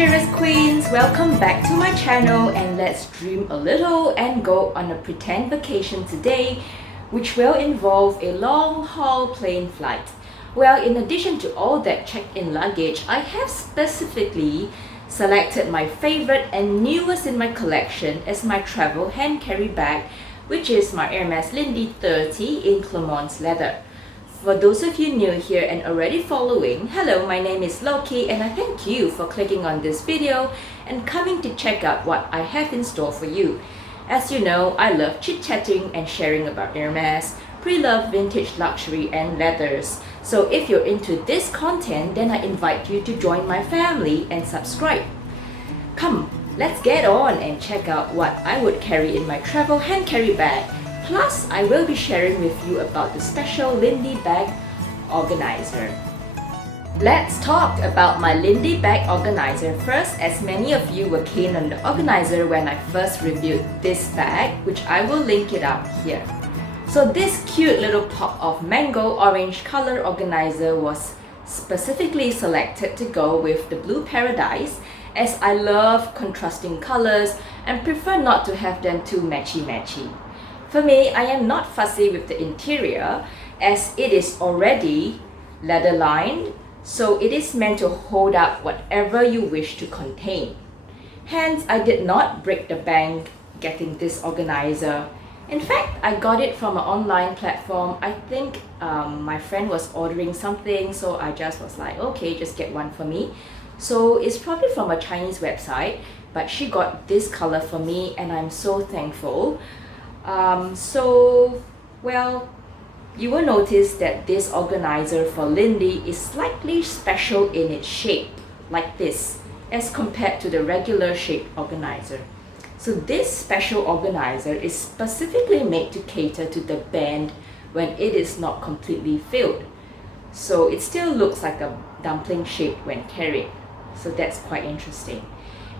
Adventurous Queens, welcome back to my channel, and let's dream a little and go on a pretend vacation today, which will involve a long-haul plane flight. Well, in addition to all that checked-in luggage, I have specifically selected my favorite and newest in my collection as my travel hand carry bag, which is my Hermes Lindy 30 in Clermont's leather. For those of you new here and already following, hello, my name is Lokie and I thank you for clicking on this video and coming to check out what I have in store for you. As you know, I love chit-chatting and sharing about Hermes, pre-loved vintage luxury and leathers. So if you're into this content, then I invite you to join my family and subscribe. Come, let's get on and check out what I would carry in my travel hand carry bag. Plus, I will be sharing with you about the special Lindy Bag Organiser. Let's talk about my Lindy Bag Organiser first, as many of you were keen on the organizer when I first reviewed this bag, which I will link it out here. So this cute little pop of mango orange color organizer was specifically selected to go with the blue paradise, as I love contrasting colors and prefer not to have them too matchy-matchy. For me, I am not fussy with the interior as it is already leather lined, so it is meant to hold up whatever you wish to contain. Hence, I did not break the bank getting this organizer. In fact, I got it from an online platform. I think my friend was ordering something, so I just was like, okay, just get one for me. So it's probably from a Chinese website, but she got this color for me and I'm so thankful. Well, you will notice that this organizer for Lindy is slightly special in its shape, like this, as compared to the regular shaped organizer. So this special organizer is specifically made to cater to the band when it is not completely filled. So it still looks like a dumpling shape when carried. So that's quite interesting.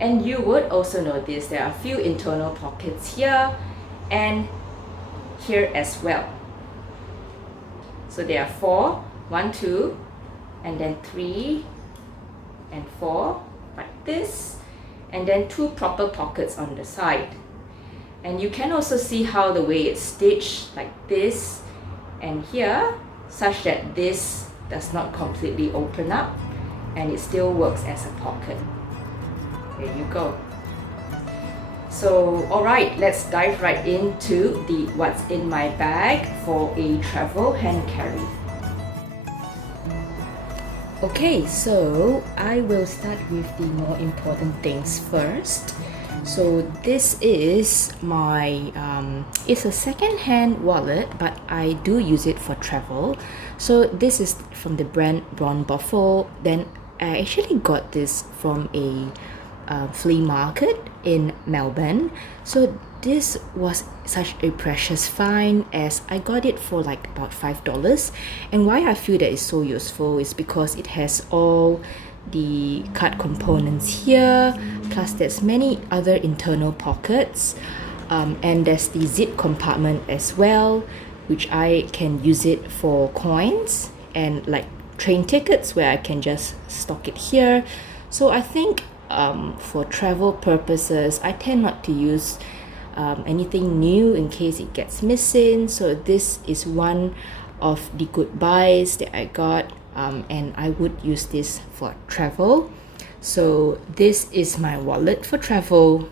And you would also notice there are a few internal pockets here and here as well. So there are 4, 1, 2, and then 3 and 4 like this, and then 2 proper pockets on the side. And you can also see how the way it's stitched like this and here, such that this does not completely open up and it still works as a pocket. There you go. So, alright, let's dive right into the what's in my bag for a travel hand carry. Okay, so I will start with the more important things first. So this is my, it's a second-hand wallet, but I do use it for travel. So this is from the brand Brown Buffalo. Then I actually got this from a flea market in Melbourne. So this was such a precious find as I got it for like about $5. And why I feel that it's so useful is because it has all the card components here, plus there's many other internal pockets, and there's the zip compartment as well, which I can use it for coins and like train tickets where I can just stock it here. So I think for travel purposes, I tend not to use anything new in case it gets missing. So this is one of the good buys that I got, and I would use this for travel. So this is my wallet for travel,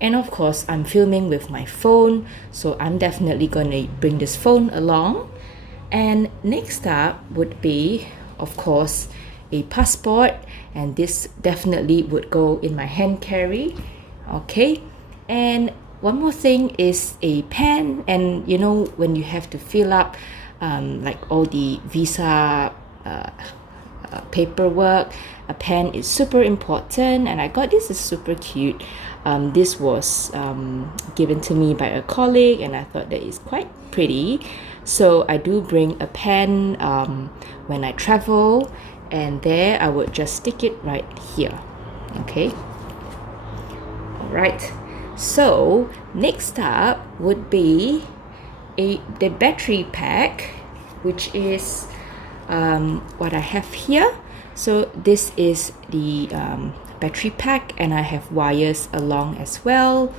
and of course I'm filming with my phone, so I'm definitely gonna bring this phone along. And next up would be, of course, a passport, and this definitely would go in my hand carry. Okay, and one more thing is a pen. And you know, when you have to fill up like all the visa paperwork, a pen is super important, and I got this. Is super cute. This was given to me by a colleague and I thought that it's quite pretty, so I do bring a pen when I travel, and there I would just stick it right here. Okay, all right, so next up would be the battery pack, which is what I have here. So this is the battery pack, and I have wires along as well.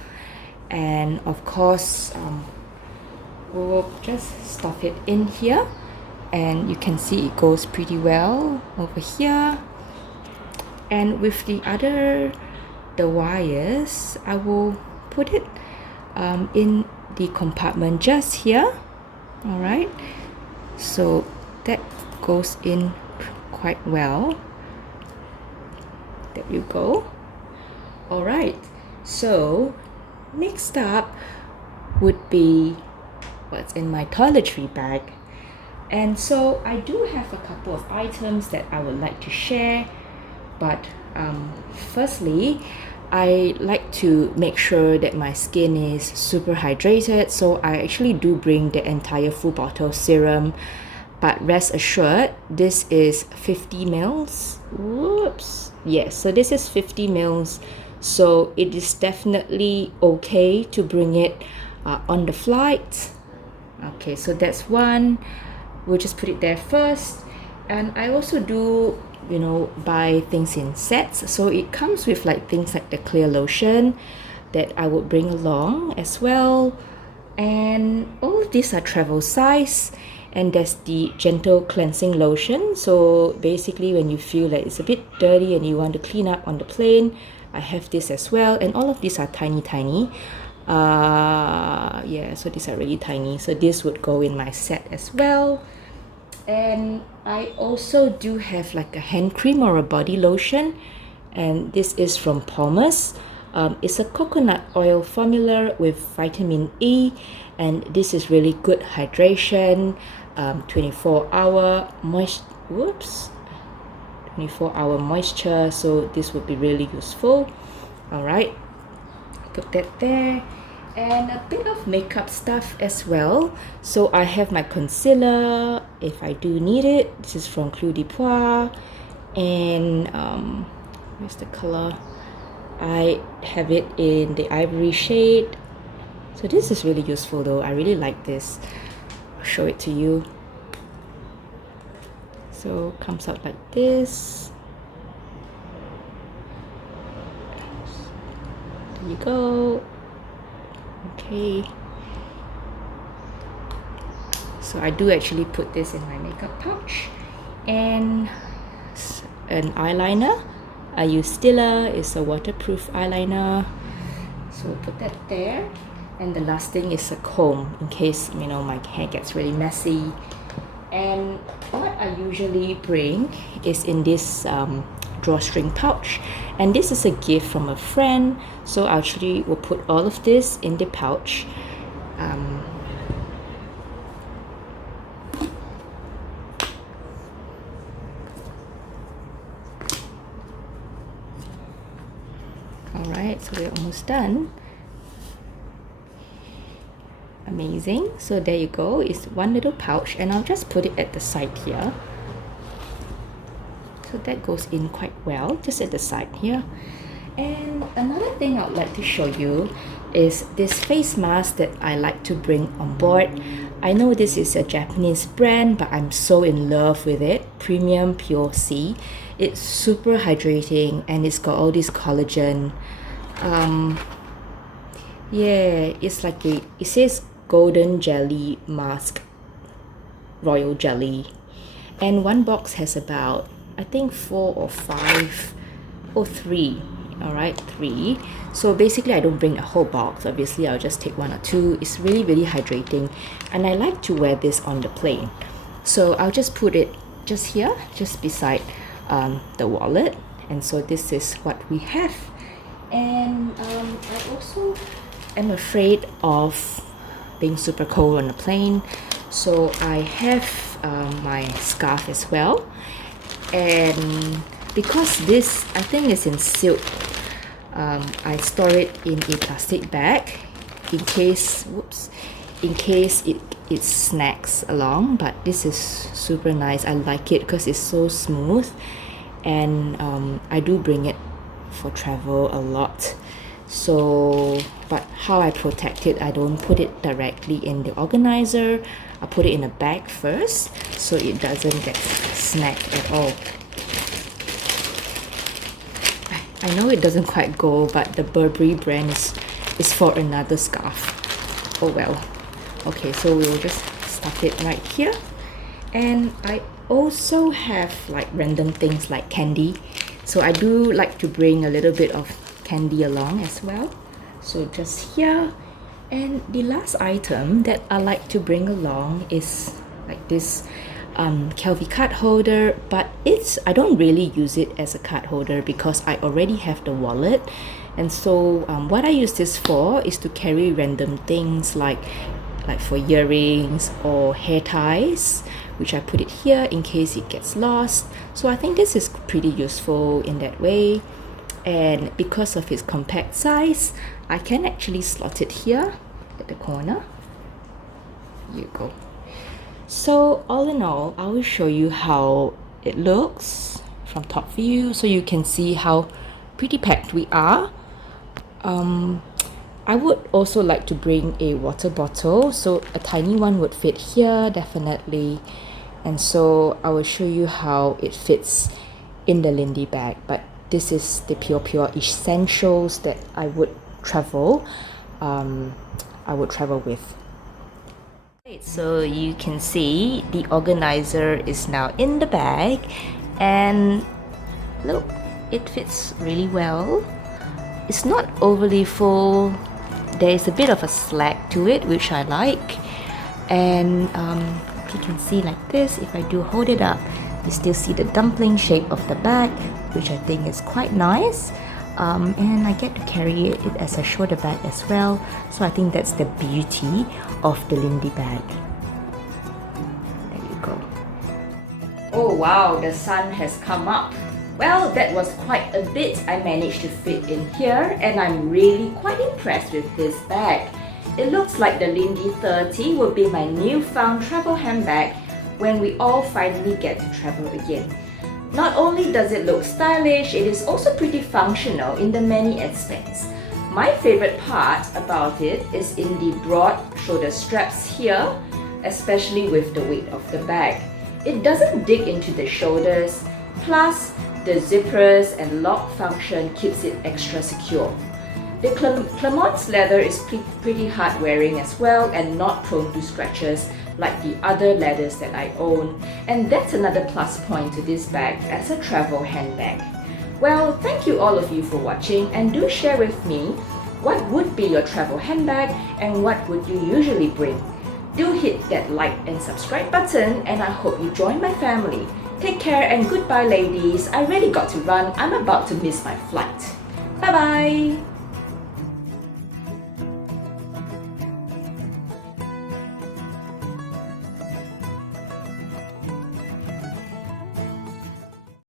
And of course, we'll just stuff it in here, and you can see it goes pretty well over here. And with the wires, I will put it in the compartment just here. All right, so that goes in quite well. There you go. All right, so next up would be what's in my toiletry bag. And so I do have a couple of items that I would like to share, but firstly, I like to make sure that my skin is super hydrated, so I actually do bring the entire full bottle serum, but rest assured, this is 50 mils. Whoops. Yes, so this is 50 mils, so it is definitely okay to bring it on the flight. Okay, so that's one. We'll just put it there first. And I also do, you know, buy things in sets, so it comes with like things like the clear lotion that I would bring along as well. And all of these are travel size. And there's the gentle cleansing lotion, so basically when you feel like it's a bit dirty and you want to clean up on the plane, I have this as well. And all of these are tiny. Yeah, so these are really tiny, so this would go in my set as well. And I also do have like a hand cream or a body lotion, and this is from Hermès. It's a coconut oil formula with vitamin E, and this is really good hydration. 24-hour moisture, so this would be really useful. All right, put that there. And a bit of makeup stuff as well. So I have my concealer if I do need it. This is from Clos du Pois, and where's the color? I have it in the ivory shade. So this is really useful though. I really like this. I'll show it to you. So it comes out like this. There you go. Okay. So I do actually put this in my makeup pouch. And an eyeliner. I use Stila. It's a waterproof eyeliner. So put that there. And the last thing is a comb in case, you know, my hair gets really messy. And what I usually bring is in this drawstring pouch, and this is a gift from a friend, so I actually will put all of this in the pouch. Alright, so we're almost done. Amazing. So there you go. It's one little pouch, and I'll just put it at the side here. So that goes in quite well, just at the side here. And another thing I'd like to show you is this face mask that I like to bring on board. I know this is a Japanese brand, but I'm so in love with it. Premium Pure C. It's super hydrating, and it's got all this collagen. Yeah, it's like it says golden jelly mask, royal jelly, and one box has about, I think 4 or 5 or 3. All right, 3. So basically I don't bring a whole box. Obviously I'll just take 1 or 2. It's really hydrating, and I like to wear this on the plane. So I'll just put it just here, just beside the wallet. And so this is what we have. And I also am afraid of being super cold on the plane, so I have my scarf as well. And because this, I think, is in silk, I store it in a plastic bag in case it snags along. But this is super nice. I like it because it's so smooth, and I do bring it for travel a lot. So, but how I protect it, I don't put it directly in the organizer. I put it in a bag first, so it doesn't get snagged at all. I know it doesn't quite go, but the Burberry brand is for another scarf. Oh well. Okay, so we'll just stuff it right here. And I also have like random things like candy. So I do like to bring a little bit of candy along as well. So just here. And the last item that I like to bring along is like this Canva card holder, but I don't really use it as a card holder because I already have the wallet. And so what I use this for is to carry random things like for earrings or hair ties, which I put it here in case it gets lost. So I think this is pretty useful in that way. And because of its compact size, I can actually slot it here at the corner. Here you go. So all in all, I will show you how it looks from top view so you can see how pretty packed we are. I would also like to bring a water bottle, so a tiny one would fit here definitely. And so I will show you how it fits in the Lindy bag, but this is the pure essentials that I would travel with. So you can see the organizer is now in the bag, and look, it fits really well. It's not overly full. There is a bit of a slack to it, which I like. And you can see like this, if I do hold it up, you still see the dumpling shape of the bag, which I think is quite nice. And I get to carry it as a shoulder bag as well. So I think that's the beauty of the Lindy bag. There you go. Oh wow, the sun has come up. Well, that was quite a bit I managed to fit in here, and I'm really quite impressed with this bag. It looks like the Lindy 30 will be my newfound travel handbag when we all finally get to travel again. Not only does it look stylish, it is also pretty functional in the many aspects. My favorite part about it is in the broad shoulder straps here, especially with the weight of the bag. It doesn't dig into the shoulders, plus the zippers and lock function keeps it extra secure. The Clermont's leather is pretty hard wearing as well and not prone to scratches like the other leathers that I own, and that's another plus point to this bag as a travel handbag. Well, thank you all of you for watching, and do share with me what would be your travel handbag and what would you usually bring. Do hit that like and subscribe button, and I hope you join my family. Take care and goodbye ladies. I really got to run. I'm about to miss my flight. Bye bye!